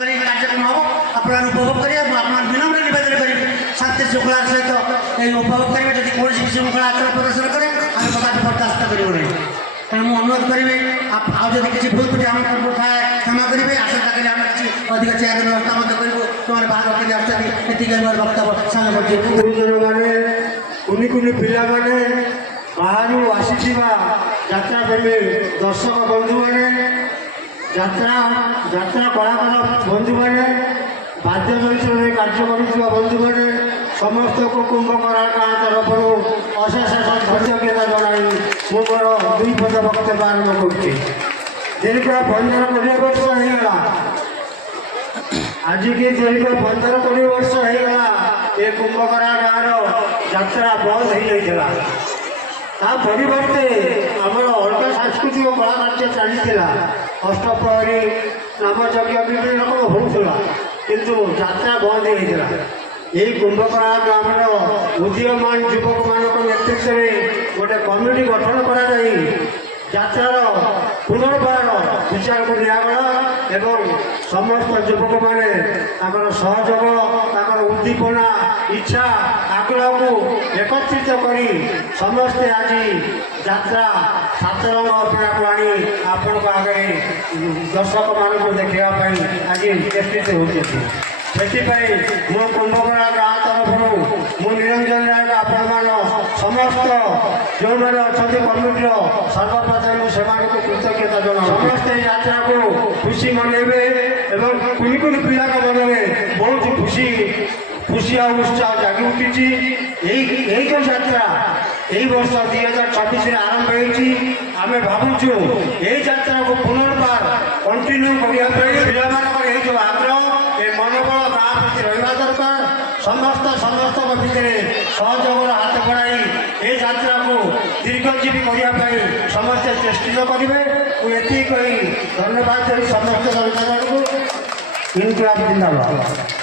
कार्यक्रम हम अपन उपभोग करेंगे विनम्र नवेदन करेंगे शांति श्रृंखलार सहित उपभोग करेंगे जब कौन श्रृंखला आचरण प्रदर्शन करें आम कदापि बर्दास्त करूँ तेणु मुझे अनुरोध करी आज किसी भूल त्रुटि आम थाए क्षमा करेंगे आसंता कल आम किसी अधिक चेयर व्यवस्था करूँ तुम बाहर के आसती वक्तव्य सामने कर गुरुजन मैंने कुनि कुनि पिला माने बाहर आसीथिबा यात्रा प्रेमी दर्शक बंधु मैंने यात्रा यात्रा कलाकार बंधु मैंने बाध्य चरित्र कार्य करुवा बंधु मैंने समस्त को कुंभकरा गाँ तरफ अशेष कृतज्ञता जन मोर दुई पद वक्तव्य आरम्भ करुच्ची दीर्घ 15-20 वर्ष होगा आज की दीर्घ 15-20 वर्ष होगा ये कुंभकरा गाँव यात्रा बंद हो जाता ता परिवर्ते आमर अलग सांस्कृतिक कला कार्य चलता अष्टप्रहरी नामयज्ञ विभिन्न रकम होता किंतु यात्रा बंद होता यही कुंभकरा ग्राम उदीयमान युवक मान नेतृत्व में गोटे कमिटी गठन कर यात्रार पुनर्बार विचार को दिगला एवं समस्त युवक मैंने सहयोग उद्दीपना इच्छा आग्रह को एकत्रित कर समस्ते आज यात्रा 7 रंग अपेक्षा को आनी आपण आगे दर्शक मान देखापी आज एकत्रित होती मो कुंभकरा गाँव तरफ मु निरंजन नायक आपण समस्त जो मैंने अच्छा कमिटर सर्वप्रथम से कृतज्ञता जना समस्ते यात्रा को खुशी मनइबे एवं कुनि कुनि पिला मन में बहुत खुशी खुशी और उत्साह जागी उठी यही जो यात्रा यही वर्ष 2026 आरंभ होती आम भावुचु यही यात्रा को पुनर्बार कंटिन्यू करने जो आग्रह ये मनोबल गाँ प्रति रहा दरकार समस्त भितर सहयोग हाथ बढ़ाई ये यात्रा को दीर्घजीवी करने समस्ते चेष्टित करेंगे ये कही धन्यवाद समस्त जनता को इनकलाब जिंदाबाद।